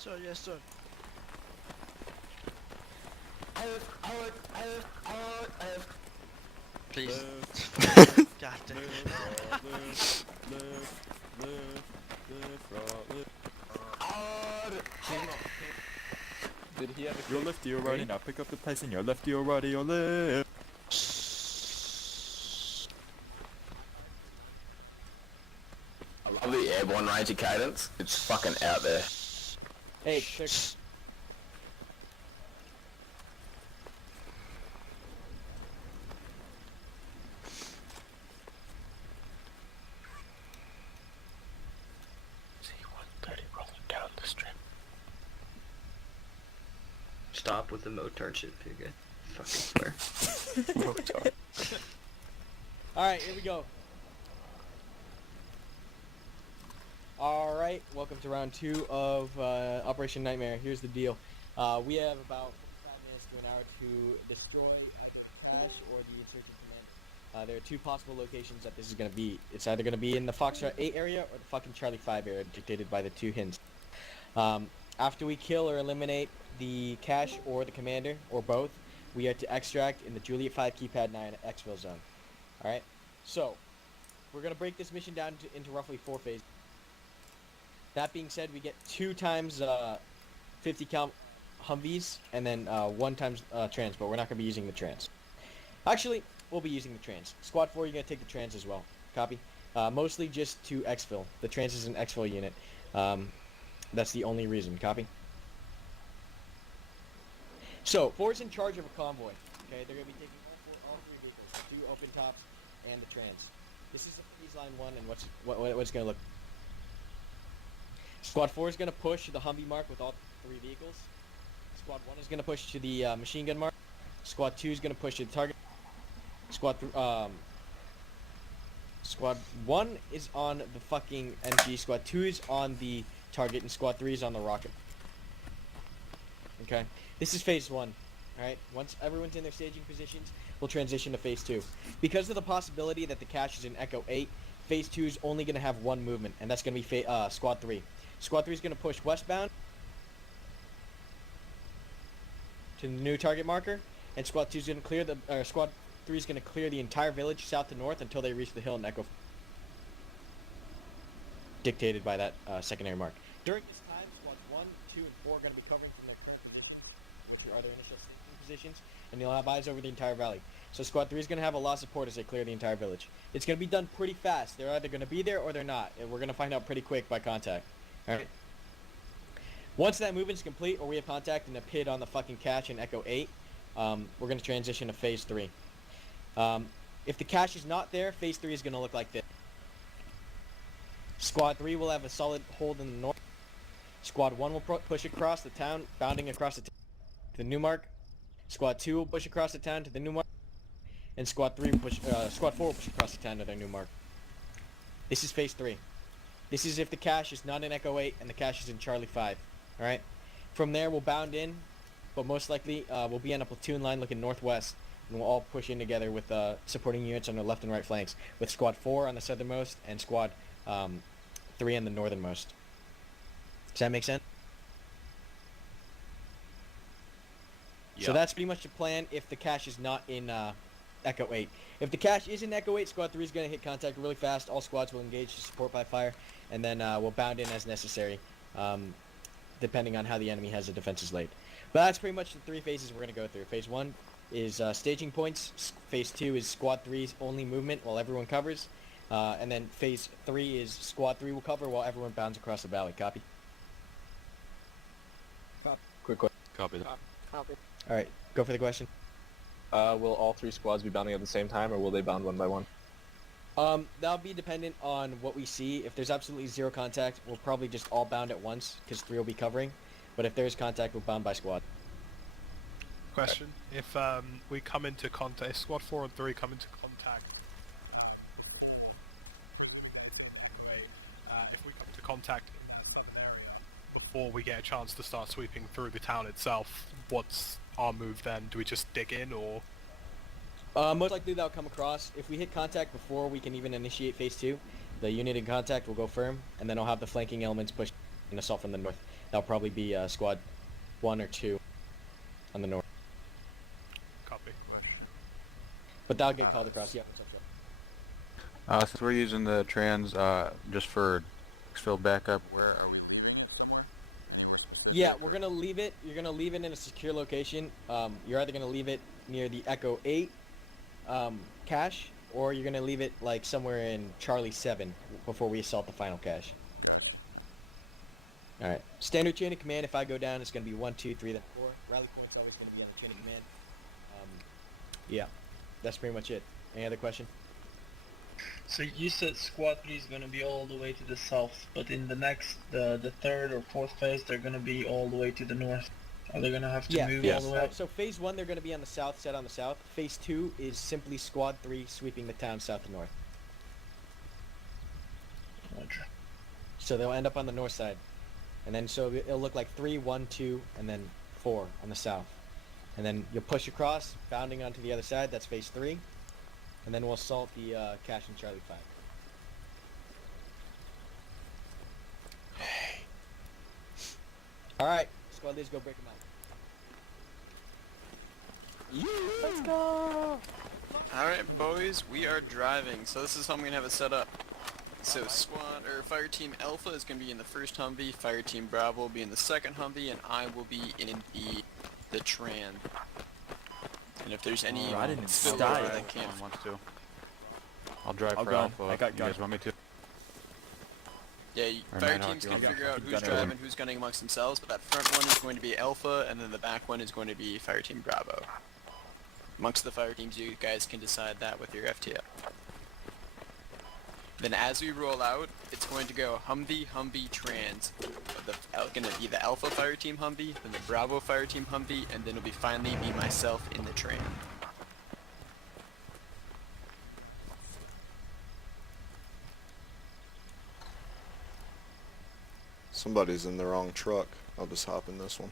Sir, yes, sir. Please. God damn. Did he have a Your left, your righty, now pick up the pace in your left, your righty, your left. I love the airborne ranger cadence. It's fucking out there. Hey, six. C-130 rolling down the strip. Stop with the motard shit, if you're good. Fucking swear. Motard? Alright, here we go. Alright, welcome to round 2 of Operation Nightmare. Here's the deal. We have about 5 minutes to an hour to destroy Crash or the Insurgent Commander. There are 2 possible locations that this is going to be. It's either going to be in the Foxtrot 8 area or the fucking Charlie 5 area, dictated by the 2 hints. After we kill or eliminate the cache or the commander, or both, we are to extract in the Juliet 5 keypad 9 exfil zone. Alright, so we're going to break this mission down into roughly 4 phases. That being said, we get 2 times 50 cal Humvees, and then 1 times trans, but we're not going to be using the trans. Actually, we'll be using the trans. Squad 4, you're going to take the trans as well. Copy? Mostly just to exfil. The trans is an exfil unit. That's the only reason. Copy? So, 4's in charge of a convoy. Okay, they're going to be taking all 3 vehicles. The 2 open tops and the trans. This is phase line 1 and what it's going to look. Squad 4 is going to push to the Humvee mark with all 3 vehicles. Squad 1 is going to push to the machine gun mark. Squad 2 is going to push to the target. Squad 1 is on the fucking MG. Squad 2 is on the target, and Squad 3 is on the rocket. Okay, this is phase 1. Alright, once everyone's in their staging positions, we'll transition to phase 2. Because of the possibility that the cache is in Echo 8, phase 2 is only going to have 1 movement, and that's going to be Squad 3. Squad 3 is going to push westbound to the new target marker, and Squad 2 is going to clear Squad 3 is going to clear the entire village south to north until they reach the hill in Echo, dictated by that secondary mark. During this time, Squads 1, 2, and 4 are going to be covering from their current positions, which are their initial staging positions, and they'll have eyes over the entire valley. So Squad 3 is going to have a lot of support as they clear the entire village. It's going to be done pretty fast. They're either going to be there or they're not, and we're going to find out pretty quick by contact. Alright. Once that movement's complete, or we have contact in a pit on the fucking cache in Echo 8, we're going to transition to phase 3. If the cache is not there, phase 3 is going to look like this. Squad 3 will have a solid hold in the north. Squad 1 will push across the town, bounding across the town to the new mark. Squad 2 will push across the town to the new mark. And Squad 4 will push across the town to their new mark. This is phase 3. This is if the cache is not in Echo 8 and the cache is in Charlie 5. Alright? From there, we'll bound in, but most likely we'll be on a platoon line looking northwest, and we'll all push in together with supporting units on the left and right flanks, with Squad 4 on the southernmost and Squad 3 on the northernmost. Does that make sense? Yeah. So that's pretty much the plan if the cache is not in Echo 8. If the cache is in Echo 8, Squad 3 is going to hit contact really fast. All squads will engage to support by fire, and then we'll bound in as necessary, depending on how the enemy has the defenses laid. But that's pretty much the 3 phases we're going to go through. Phase 1 is staging points. Phase 2 is Squad 3's only movement while everyone covers. And then Phase 3 is Squad 3 will cover while everyone bounds across the valley. Copy? Quick question. Copy that. Copy. Alright, go for the question. Will all 3 squads be bounding at the same time, or will they bound one by one? That'll be dependent on what we see. If there's absolutely 0 contact, we'll probably just all bound at once, because 3 will be covering. But if there's contact, we'll bound by squad. Question: if we come into contact, if Squad 4 and 3 come into contact, if we come into contact in a southern area before we get a chance to start sweeping through the town itself, what's our move then? Do we just dig in, or? Most likely they'll come across. If we hit contact before we can even initiate phase 2, the unit in contact will go firm, and then I'll have the flanking elements push an assault from the north. That'll probably be squad 1 or 2 on the north. Copy. But that'll get called across. Yeah, what's up, Sean? Since we're using the trans just for exfil backup, where are we leaving it somewhere? Anywhere specific? Yeah, we're gonna leave it. You're gonna leave it in a secure location. You're either gonna leave it near the Echo 8 cache, or you're gonna leave it like somewhere in Charlie 7 before we assault the final cache. All right. Standard chain of command. If I go down, it's gonna be 1, 2, 3, then 4. Rally point's always gonna be on the chain of command. Yeah, that's pretty much it. Any other question? So you said squad 3 is gonna be all the way to the south, but in the next, the third or fourth phase, they're gonna be all the way to the north. Are they gonna have to move all the way up? So phase 1, they're gonna be on the south, set on the south. Phase 2 is simply squad 3 sweeping the town south and north. Roger. So they'll end up on the north side. And then so it'll look like 3, 1, 2, and then 4 on the south. And then you'll push across, bounding onto the other side, that's phase 3. And then we'll assault the cache in Charlie 5. Alright, squad leaders, go break them out. Let's go! Alright boys, we are driving, so this is how I'm gonna have it set up. So squad, or Fire Team Alpha is gonna be in the first Humvee, Fire Team Bravo will be in the second Humvee, and I will be in the Tran. And if there's any I didn't spillover die. that can't... Wants to. I'll drive I'll for go. Alpha. I got you gun. guys want me to? Yeah, Or Fire Nighthawk, Team's you gonna want- figure out who's gunner. driving, who's gunning amongst themselves, but that front one is going to be Alpha, and then the back one is going to be Fire Team Bravo. Amongst the fire teams, you guys can decide that with your FTF. Then as we roll out, it's going to go Humvee, Humvee, Trans. Gonna be the Alpha Fire Team Humvee, then the Bravo Fire Team Humvee, and then it'll be finally be myself in the Tran. Somebody's in the wrong truck. I'll just hop in this one.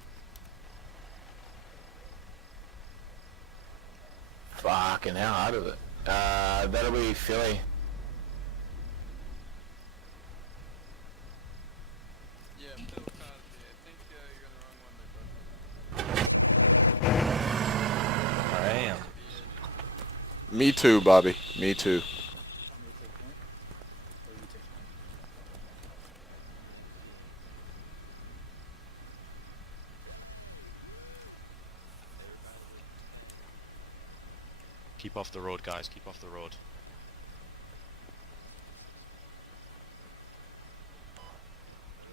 Fucking hell, out of it. That'll be Philly. Yeah, Phil Cosby, I think you're in the wrong one, I am. Me too, Bobby. Me too. Keep off the road, guys. Keep off the road.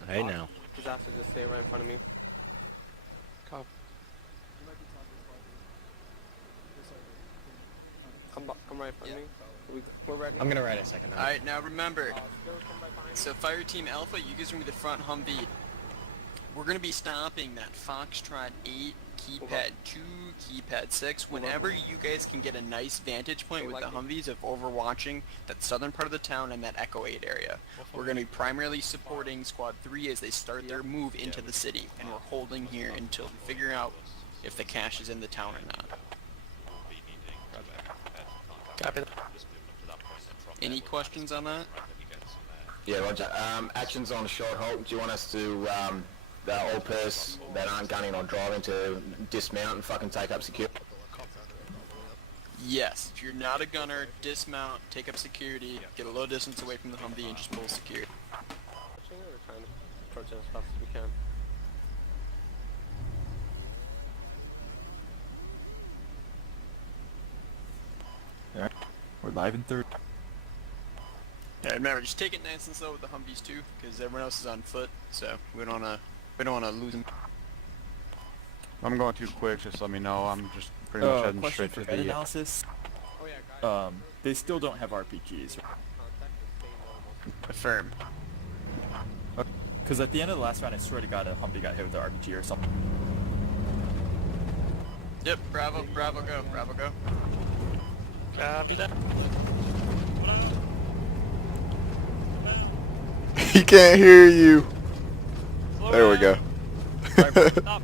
Hey now. Disaster just stay right in front of me. Come. Come right in front of me. We're ready. I'm gonna ride a second. Alright, now remember, so Fire Team Alpha, you guys are going to be the front Humvee. We're going to be stopping that Foxtrot 8, Keypad 2, Keypad 6, whenever you guys can get a nice vantage point with the Humvees of overwatching that southern part of the town and that Echo 8 area. We're going to be primarily supporting Squad 3 as they start their move into the city, and we're holding here until we figure out if the cache is in the town or not. Copy. Any questions on that? Yeah, Roger. Actions on short halt. Do you want us to, the all pers that aren't gunning or driving to dismount and fucking take up security? Yes, if you're not a gunner, dismount, take up security, get a little distance away from the Humvee and just pull security. We're trying to approach it as fast as we can. Alright. We're live in third. Yeah, remember, just take it nice and slow with the Humvees too, because everyone else is on foot, so we don't wanna lose them. If I'm going too quick, just let me know. I'm just pretty much heading Question straight for to bed the... analysis. Oh yeah, guys. They still don't have RPGs. Affirm. Because at the end of the last round, I swear to God, a Humvee got hit with an RPG or something. Yep, Bravo, Bravo go, Bravo go. Copy that. He can't hear you. There we go. Stop.